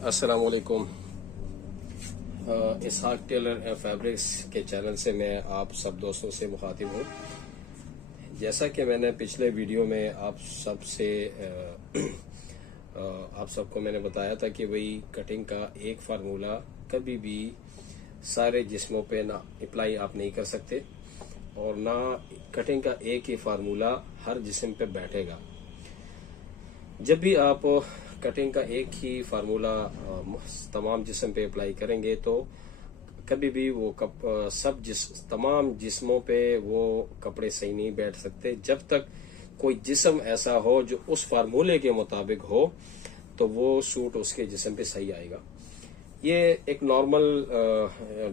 अस्सलाम वालेकुम। इसहाक Taylor fabrics के चैनल से मैं आप सब दोस्तों से मुखातिब हूँ। जैसा कि मैंने पिछले वीडियो में आप सबको मैंने बताया था कि वही कटिंग का एक फार्मूला कभी भी सारे जिस्मों पे ना अप्लाई आप नहीं कर सकते और ना कटिंग का एक ही फार्मूला हर जिस्म पे बैठेगा। जब भी आप कटिंग का एक ही फार्मूला तमाम जिस्म पे अप्लाई करेंगे तो कभी भी वो तमाम जिस्मों पे वो कपड़े सही नहीं बैठ सकते। जब तक कोई जिस्म ऐसा हो जो उस फार्मूले के मुताबिक हो तो वो सूट उसके जिस्म पे सही आएगा। ये एक नॉर्मल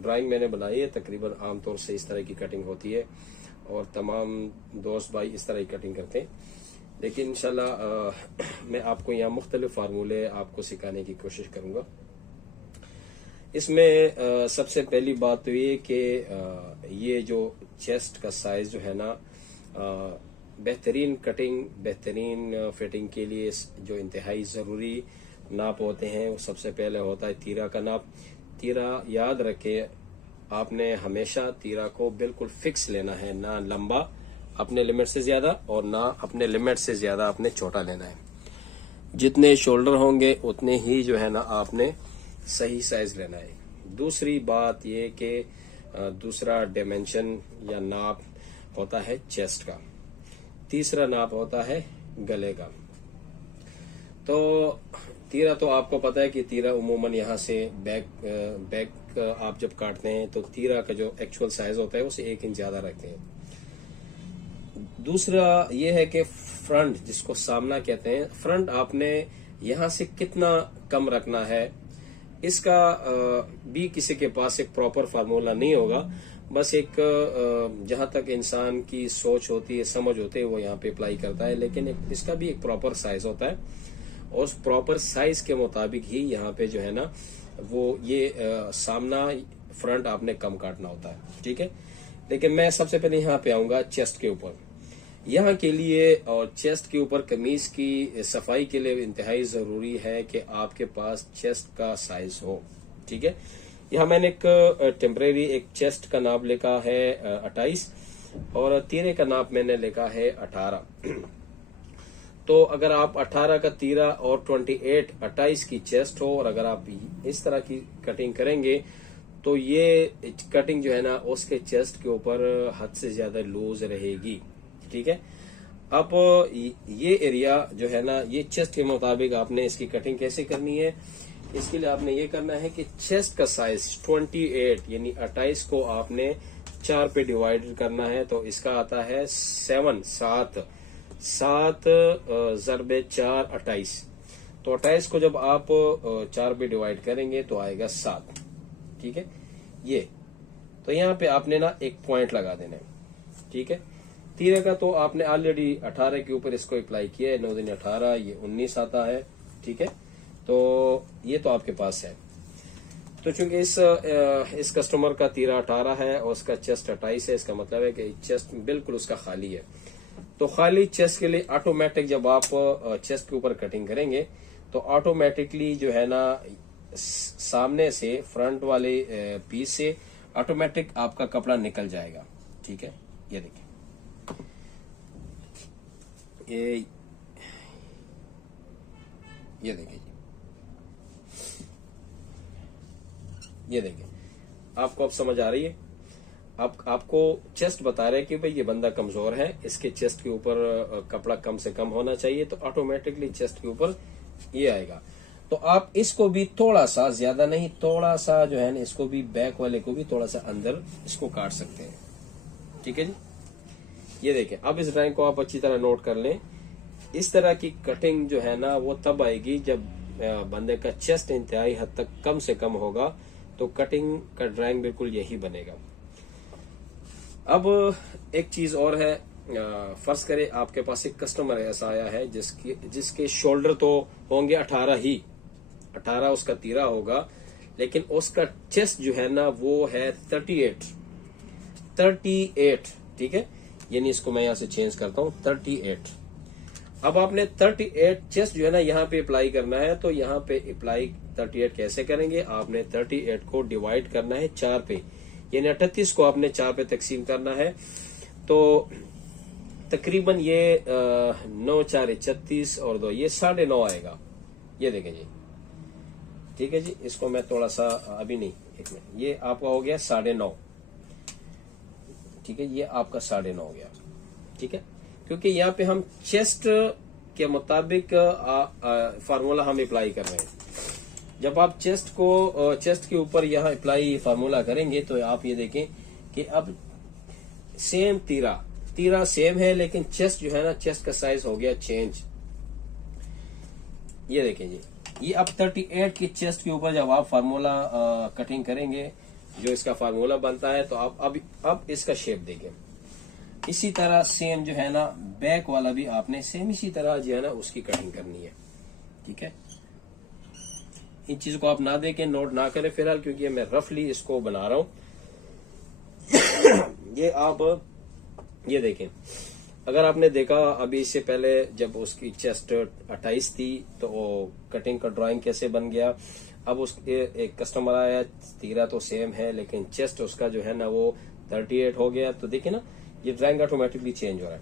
ड्राइंग मैंने बनाई है, तकरीबन आमतौर से इस तरह की कटिंग होती है और तमाम दोस्त भाई इस तरह की कटिंग करते हैं। लेकिन इंशाल्लाह मैं आपको यहाँ मुख्तलिफ फार्मूले आपको सिखाने की कोशिश करूंगा। इसमें सबसे पहली बात तो ये कि ये जो चेस्ट का साइज जो है ना, बेहतरीन कटिंग बेहतरीन फिटिंग के लिए जो इंतहाई जरूरी नाप होते हैं वो सबसे पहले होता है तीरा का नाप। तीरा याद रखे, आपने हमेशा तीरा को बिल्कुल फिक्स लेना है, ना लंबा अपने लिमिट से ज्यादा और ना अपने लिमिट से ज्यादा आपने छोटा लेना है। जितने शोल्डर होंगे उतने ही जो है ना आपने सही साइज लेना है। दूसरी बात ये कि दूसरा डायमेंशन या नाप होता है चेस्ट का। तीसरा नाप होता है गले का। तो तीरा तो आपको पता है कि तीरा उमूमन यहाँ से बैक आप जब काटते हैं तो तीरा का जो एक्चुअल साइज होता है उसे 1 इंच ज्यादा रखते हैं। दूसरा ये है कि फ्रंट, जिसको सामना कहते हैं, फ्रंट आपने यहां से कितना कम रखना है इसका भी किसी के पास एक प्रॉपर फार्मूला नहीं होगा। बस एक जहां तक इंसान की सोच होती है, समझ होती है, वो यहाँ पे अप्लाई करता है। लेकिन इसका भी एक प्रॉपर साइज होता है और उस प्रॉपर साइज के मुताबिक ही यहाँ पे जो है ना वो ये सामना फ्रंट आपने कम काटना होता है, ठीक है। लेकिन मैं सबसे पहले यहाँ पे आऊंगा चेस्ट के ऊपर। यहाँ के लिए और चेस्ट के ऊपर कमीज की सफाई के लिए इंतहाई जरूरी है कि आपके पास चेस्ट का साइज हो, ठीक है। यहाँ मैंने एक टेम्परेरी एक चेस्ट का नाप लिखा है 28 और तीरे का नाप मैंने लिखा है 18। तो अगर आप 18 का तीरा और 28 की चेस्ट हो और अगर आप इस तरह की कटिंग करेंगे तो ये कटिंग जो है ना उसके चेस्ट के ऊपर हद से ज्यादा लूज रहेगी, ठीक है। अब ये एरिया जो है ना, ये चेस्ट के मुताबिक आपने इसकी कटिंग कैसे करनी है। इसके लिए आपने ये करना है कि चेस्ट का साइज 28 यानी 28 को आपने 4 पे डिवाइड करना है। तो इसका आता है 7 ज़रबे 4 28। तो 28 को जब आप 4 पे डिवाइड करेंगे तो आएगा 7, ठीक है। ये तो यहाँ पे आपने ना एक पॉइंट लगा देना है, ठीक है। तीरे का तो आपने ऑलरेडी 18 के ऊपर इसको अप्लाई किया है, 9 दिन 18, ये 19 आता है, ठीक है। तो ये तो आपके पास है। तो चूंकि इस कस्टमर का तीरा 18 है और उसका चेस्ट 28 है, इसका मतलब है कि चेस्ट बिल्कुल उसका खाली है। तो खाली चेस्ट के लिए ऑटोमेटिक जब आप चेस्ट के ऊपर कटिंग करेंगे तो ऑटोमेटिकली जो है ना सामने से फ्रंट वाले पीस से ऑटोमेटिक आपका कपड़ा निकल जाएगा, ठीक है। ये देखिए, ये देखिए जी, ये देखिए, आपको अब समझ आ रही है। आपको चेस्ट बता रहे हैं कि भाई ये बंदा कमजोर है, इसके चेस्ट के ऊपर कपड़ा कम से कम होना चाहिए, तो ऑटोमेटिकली चेस्ट के ऊपर ये आएगा। तो आप इसको भी थोड़ा सा, ज्यादा नहीं, थोड़ा सा जो है ना, इसको भी बैक वाले को भी थोड़ा सा अंदर इसको काट सकते हैं, ठीक है जी। ये देखें, अब इस ड्राइंग को आप अच्छी तरह नोट कर लें। इस तरह की कटिंग जो है ना वो तब आएगी जब बंदे का चेस्ट इंतहाई हद तक कम से कम होगा, तो कटिंग का ड्राइंग बिल्कुल यही बनेगा। अब एक चीज और है, फर्ज करें आपके पास एक कस्टमर ऐसा आया है जिसके शोल्डर तो होंगे 18 उसका तीरा होगा, लेकिन उसका चेस्ट जो है ना वो है 38, ठीक है। यानी इसको मैं यहां से चेंज करता हूं 38। अब आपने 38 चेस्ट जो है ना यहाँ पे अप्लाई करना है, तो यहाँ पे अप्लाई 38 कैसे करेंगे, आपने 38 को डिवाइड करना है 4 पे, यानी 38 को आपने 4 पे तकसीम करना है। तो तकरीबन ये 9 4 36 और 2 ये 9.5 आएगा। ये देखें जी, ठीक है जी। इसको मैं थोड़ा सा अभी नहीं, एक मिनट, ये आपका हो गया 9.5, ठीक है, ये आपका 9.5 हो गया, ठीक है। क्योंकि यहाँ पे हम चेस्ट के मुताबिक फार्मूला हम अप्लाई कर रहे हैं। जब आप चेस्ट के ऊपर यहाँ अप्लाई फार्मूला करेंगे तो आप ये देखें कि अब सेम तीरा सेम है, लेकिन चेस्ट जो है ना, चेस्ट का साइज हो गया चेंज। ये देखें जी, ये अब 38 की चेस्ट के ऊपर जब आप फार्मूला कटिंग करेंगे, जो इसका फार्मूला बनता है, तो आप अब इसका शेप देखें। इसी तरह सेम जो है ना, बैक वाला भी आपने सेम इसी तरह जो है ना उसकी कटिंग करनी है, ठीक है। इन चीजों को आप ना देखें, नोट ना करें फिलहाल, क्योंकि मैं रफली इसको बना रहा हूं। ये आप ये देखें, अगर आपने देखा अभी इससे पहले जब उसकी चेस्ट 28 थी तो वो कटिंग का ड्राइंग कैसे बन गया। अब उसके एक कस्टमर आया, तीरा तो सेम है लेकिन चेस्ट उसका जो है ना वो 38 हो गया। तो देखिए ना, ये ड्राइंग ऑटोमेटिकली चेंज हो रहा है।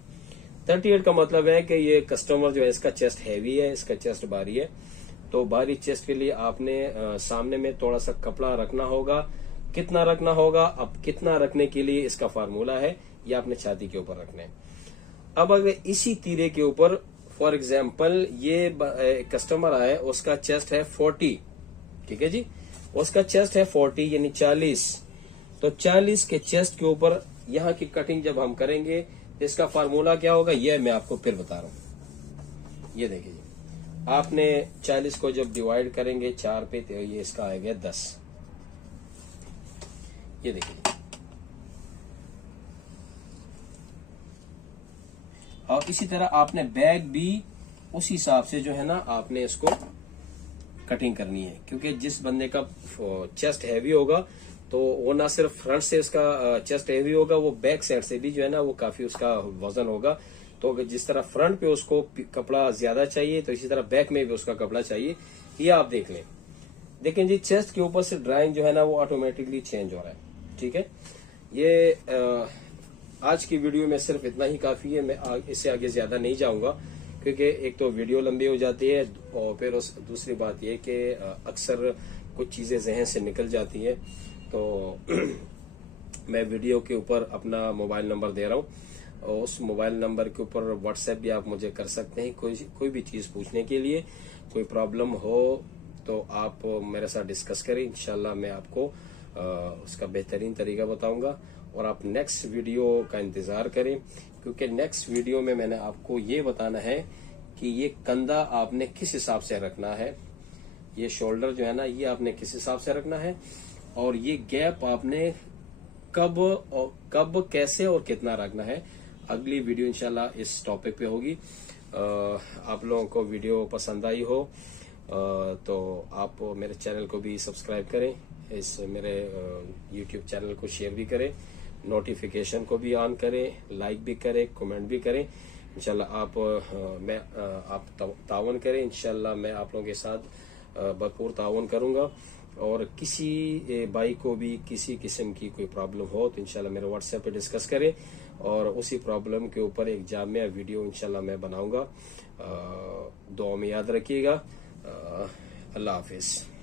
38 का मतलब है कि ये कस्टमर जो है, इसका चेस्ट हैवी है, इसका चेस्ट भारी है। तो भारी चेस्ट के लिए आपने सामने में थोड़ा सा कपड़ा रखना होगा। कितना रखना होगा, अब कितना रखने के लिए इसका फार्मूला है, ये आपने छाती के ऊपर रखना है। अब अगर इसी तीरे के ऊपर फॉर एग्जाम्पल ये कस्टमर आया, उसका चेस्ट है 40, ठीक है जी, उसका चेस्ट है 40 यानी 40। तो 40 के चेस्ट के ऊपर यहाँ की कटिंग जब हम करेंगे तो इसका फार्मूला क्या होगा, ये मैं आपको फिर बता रहा हूं। ये देखिए, आपने 40 को जब डिवाइड करेंगे 4 पे, तो ये इसका आएगा 10। ये देखिए, और इसी तरह आपने बैग भी उस हिसाब से जो है ना आपने इसको कटिंग करनी है। क्योंकि जिस बंदे का चेस्ट हैवी होगा तो वो ना सिर्फ फ्रंट से उसका चेस्ट हैवी होगा, वो बैक साइड से भी जो है ना वो काफी उसका वजन होगा। तो जिस तरह फ्रंट पे उसको कपड़ा ज्यादा चाहिए, तो इसी तरह बैक में भी उसका कपड़ा चाहिए। ये आप देख लें। देखें जी, चेस्ट के ऊपर से ड्राइंग जो है ना वो ऑटोमेटिकली चेंज हो रहा है, ठीक है। ये आज की वीडियो में सिर्फ इतना ही काफी है। मैं इससे आगे ज्यादा नहीं जाऊंगा, क्योंकि एक तो वीडियो लंबी हो जाती है और फिर दूसरी बात यह कि अक्सर कुछ चीजें जहन से निकल जाती है। तो मैं वीडियो के ऊपर अपना मोबाइल नंबर दे रहा हूँ, और उस मोबाइल नंबर के ऊपर व्हाट्सएप भी आप मुझे कर सकते हैं। कोई भी चीज पूछने के लिए, कोई प्रॉब्लम हो तो आप मेरे साथ डिस्कस करें। इंशाल्लाह मैं आपको उसका बेहतरीन तरीका बताऊंगा। और आप नेक्स्ट वीडियो का इंतजार करें, क्योंकि नेक्स्ट वीडियो में मैंने आपको ये बताना है कि ये कंधा आपने किस हिसाब से रखना है, ये शोल्डर जो है ना ये आपने किस हिसाब से रखना है, और ये गैप आपने कब कैसे और कितना रखना है। अगली वीडियो इंशाल्लाह इस टॉपिक पे होगी। आप लोगों को वीडियो पसंद आई हो तो आप मेरे चैनल को भी सब्सक्राइब करें, इस मेरे YouTube चैनल को शेयर भी करें, नोटिफिकेशन को भी ऑन करें, लाइक भी करें, कमेंट भी करें। इंशाल्लाह आप तावन करें। इंशाल्लाह मैं आप लोगों के साथ भरपूर तावन करूंगा। और किसी भाई को भी किसी किस्म की कोई प्रॉब्लम हो तो इंशाल्लाह मेरे व्हाट्सएप पे डिस्कस करें, और उसी प्रॉब्लम के ऊपर एक जामिया वीडियो इंशाल्लाह मैं बनाऊंगा। दुआ में याद रखिएगा। अल्लाह हाफिज।